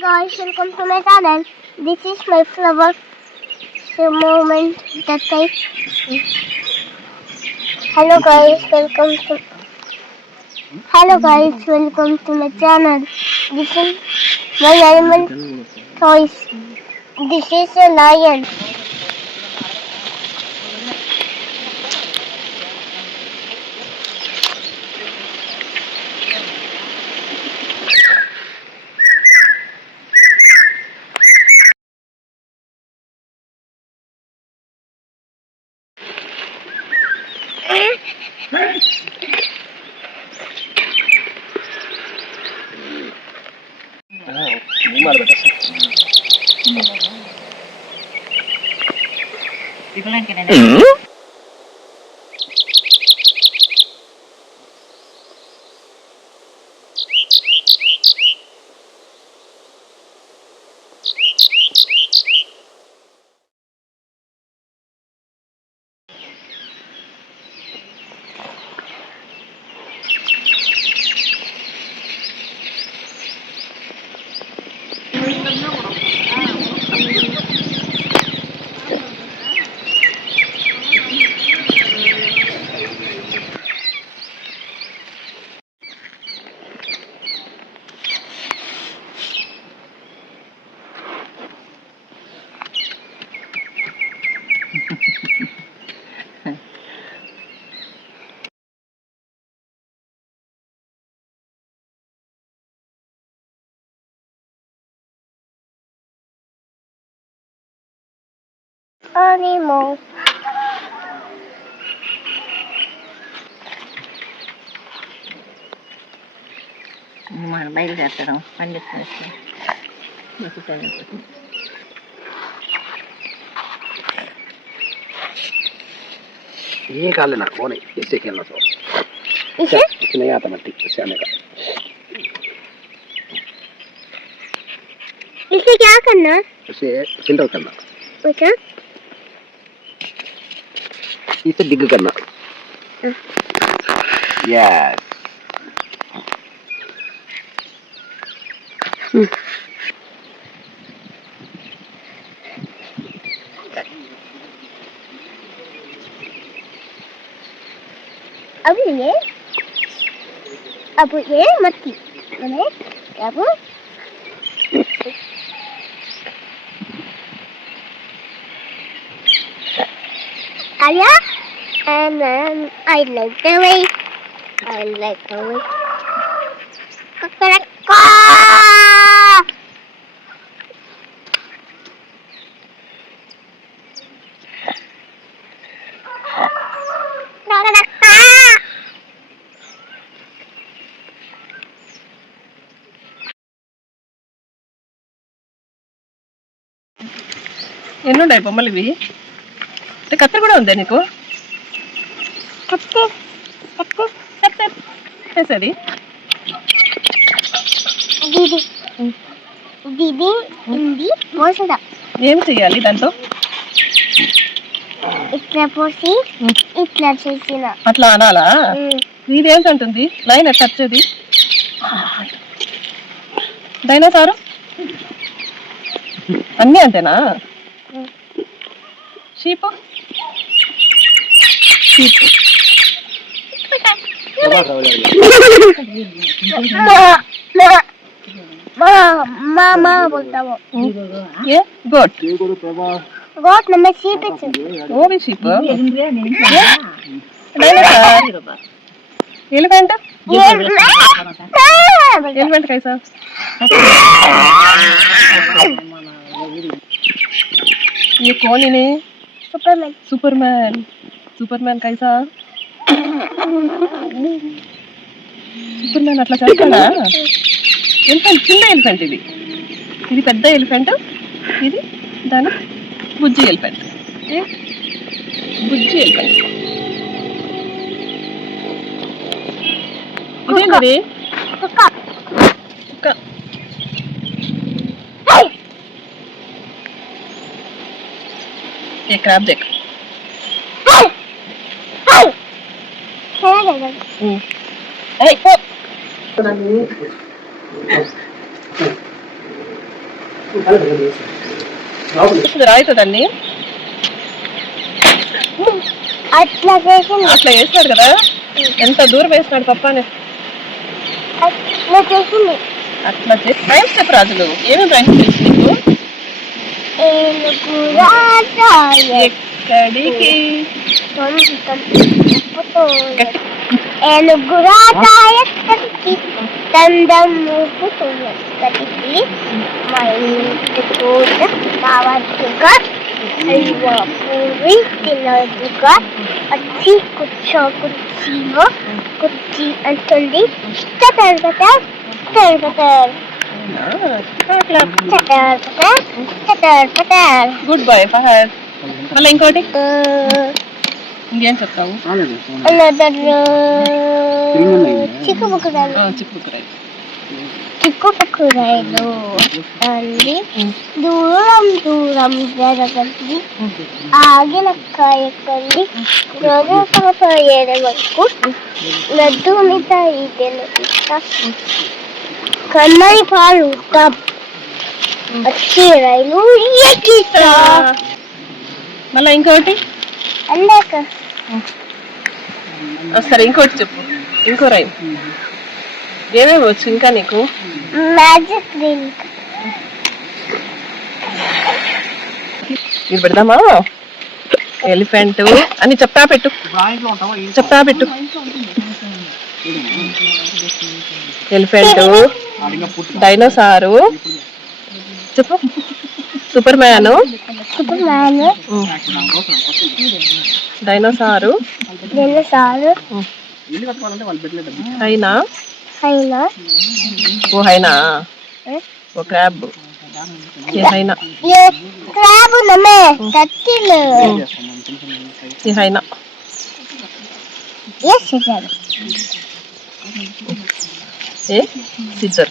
guys, welcome to my channel. This is my flower. The moment that I welcome to my channel. This is my animal toys. This is a lion. Animal. బయలుదేరడం పండి ये काले ना कौन है इससे खेलना तो इसे नहीं आता मट्टी इससे आने का इसे क्या करना है? इसे फिल्टर करना अच्छा इसे डिग करना यस अब ये मट्टी मैंने अब आया and then I like the way ఎన్ని ఉన్నాయి బొమ్మలు ఇవి అంటే కత్తెర కూడా ఉందా నీకు వేసేది దీది ఇంది పోసదా ఏం చెయ్యాలి దాంతో ఇట్లా పోసి ఇట్లా చేసిన అట్లా అనాలా ఇదేంటంటుంది లైన్ ఎట్లా వచ్చేది డైనోసారు అన్నీ అంతేనా షీప్ मामा बोलता वो ये गोट गोट नंबर शीप है वो भी शीप डायनासोर एलिफेंट एलिफेंट कैसा ये कौन है सुपरमैन सुपरमैन सुपरमैन कैसा सुपरमैन అట్లా చేస్తాడా ఎలిఫెంట్ చిన్న ఎలిఫెంట్ ఇది ఇది పెద్ద ఎలిఫెంట్ ఇది దాని బుజ్జి ఎలిఫెంట్ బుజ్జి ఎలిఫెంట్ ఇదేంటిది కుక్క ये क्रैब देख రాయితుందండి అట్లా చేసింది. అట్లా వేసినాడు కదా, ఎంత దూరం వేసినాడు పప్పాని. అట్లా చేసింది. అట్లా చేసి రైమ్స్ చెప్పు రాజులు. ఏమేమి రైమ్స్ తెలుసు నీకు? ఎక్కడికి ఏనుగురాటాయక్కడికి దండం మూపుతున్నక్కడికి మా ఇంటి తోట కావచ్చుగా హల్వా పూరి తినదుగా వచ్చి కూర్చో కుర్చీలో కుర్చీ అంటుంది chatter patter chatter patter chatter patter chatter patter. Good boy Fahad. మళ్ళీ ఇంకోటి ఇంకేం చెప్తావు? చిక్కుపుకురాయలు అండి దూరం దూరం జరగండి ఆగినక్కాయ కండి గొర్రె వరకు లడ్డు మీద ఈటెలు కమ్మని పాలు వచ్చి రైలు ఎక్కిస్తా. మళ్ళీ ఇంకోటి అందాక సరే ఇంకోటి చెప్పు. ఇంకో రైమ్ ఏమేమి వచ్చు ఇంకా నీకు? Magic drink. ఇది పెడదామా? ఎలిఫెంట్ అని చెప్తా పెట్టు, చెప్తా పెట్టు. ఎలిఫెంట్, డైనోసారు చెప్పు, సూపర్ మ్యాన్, డైనోసారు, హైనా, ఓ హైనా, ఓ క్రాబ్, ये है ना, ये क्रैब नमे कत्तिल, ये है ना, ये सीजर, ये सीजर,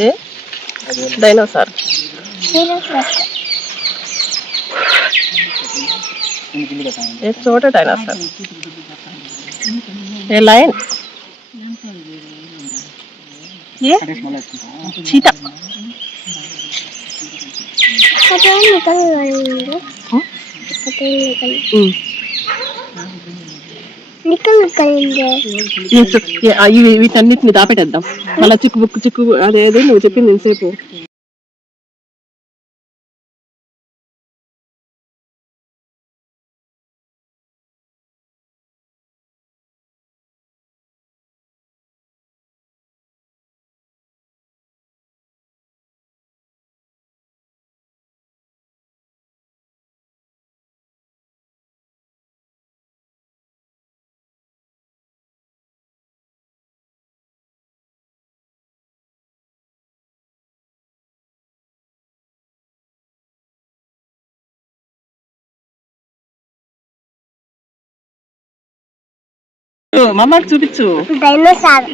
ये डायनासोर, ये छोटा डायनासोर, ये लायन, ये चीता. వీటన్నిటిని దాపెట్టేద్దాం. మళ్ళీ చిక్కు అదేదో నువ్వు చెప్పింది ఎంతసేపు. మమ్మకి చూపించు. డైనోసార్,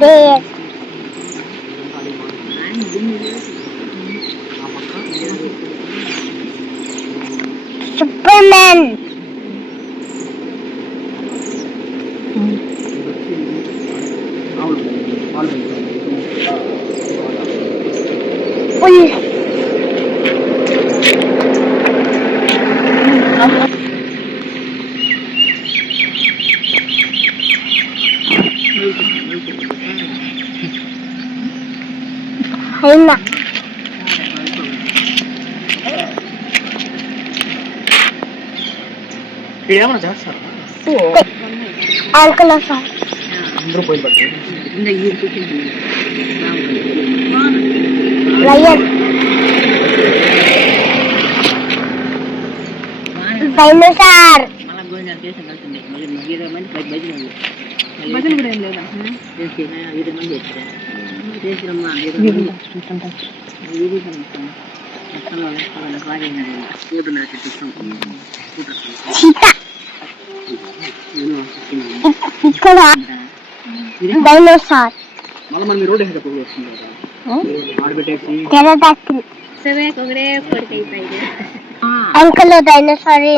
బేర్, సూపర్ మ్యాన్, హైనా, ఏమన్నా చేస్తారు ఆంకలోసార్, లయన్, డైనోసార్, భజన కూడా ఏం లేదా? ఇక్కడ డైనోసార్, టెరడాక్టిల్, అంకలో డైనోసార్.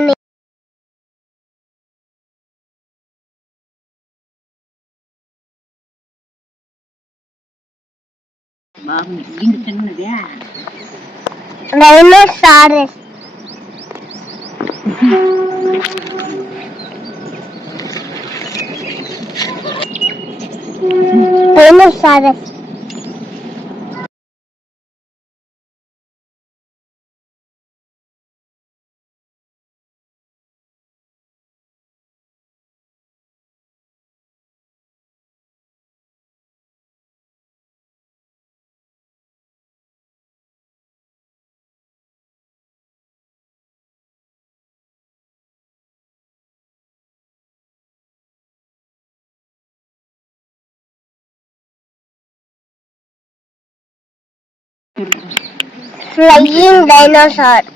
బాగుంది గిండి చిన్నదే dinosaurs. Dinosaurs. Flying dinosaur.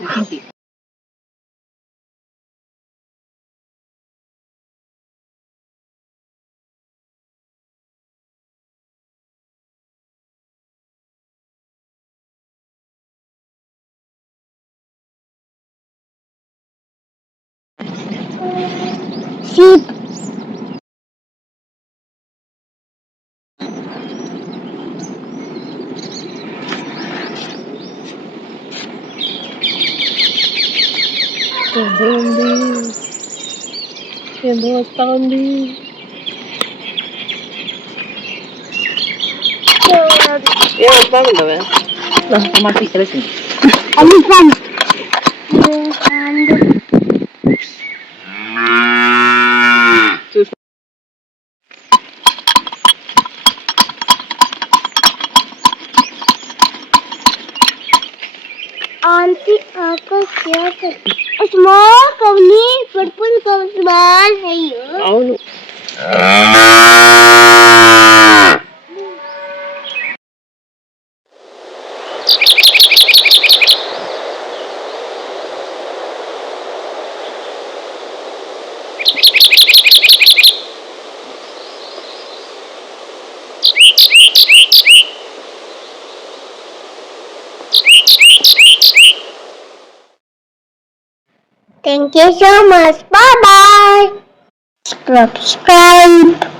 Sheep. ఏందో ఉంది ఏందో వస్తా ఉంది ఏం వస్తా ఉండవే మా తెలిసింది ఎలిఫెంట్. చూసి Auntie Uncle Carrot. A small company, purple small है ये. అవును Thank you so much. Bye bye. Subscribe.